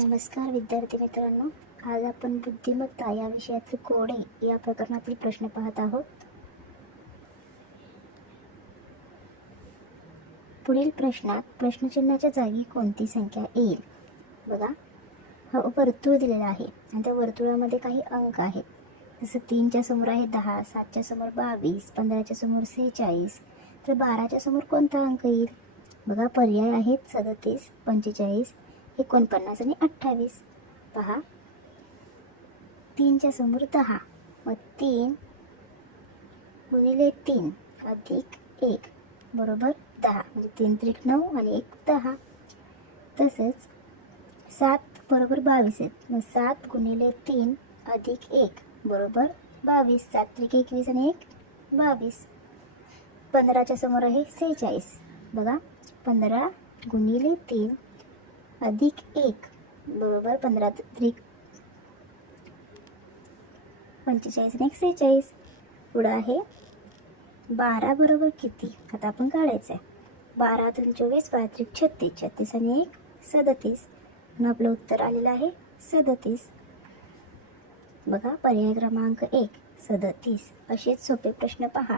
नमस्कार विद्यार्थी मित्रांनो, आज आपण बुद्धिमत्ता या विषयातील कोडे या प्रकरणातील प्रश्न पाहत आहोत. पुढील प्रश्नात प्रश्नचिन्हाच्या जागी कोणती संख्या येईल? बघा, हा वर्तुळ दिलेला आहे आणि त्या वर्तुळामध्ये काही अंक आहेत. जसं 3च्या समोर आहे 10, 7च्या समोर 22, 15च्या समोर 46. तर 12च्या समोर कोणता अंक येईल? बघा, पर्याय आहेत 37, 45, 49 आणि 28. पहा, 3च्या समोर 10, मग 3 गुणिले 3 अधिक 1 बरोबर 10, म्हणजे 3 त्रिक 9 आणि 1 10. तसेच 7 बरोबर 22 आहेत, मग 7 गुणिले 3 अधिक 1 बरोबर 22. 7 त्रिक 21 आणि 1 22. 15च्या समोर आहे 46. बघा, 15 गुणिले 3 अधिक 1 बरोबर 15 त्रिक 45 आणि 1 46. पुढं आहे 12 बरोबर किती? आता आपण काढायचं आहे. 12 3 24, 12 त्रिक 36, 36 आणि 1 37. आणि आपलं उत्तर आलेलं आहे 37. बघा, पर्याय क्रमांक 1 37. असेच सोपे प्रश्न पहा.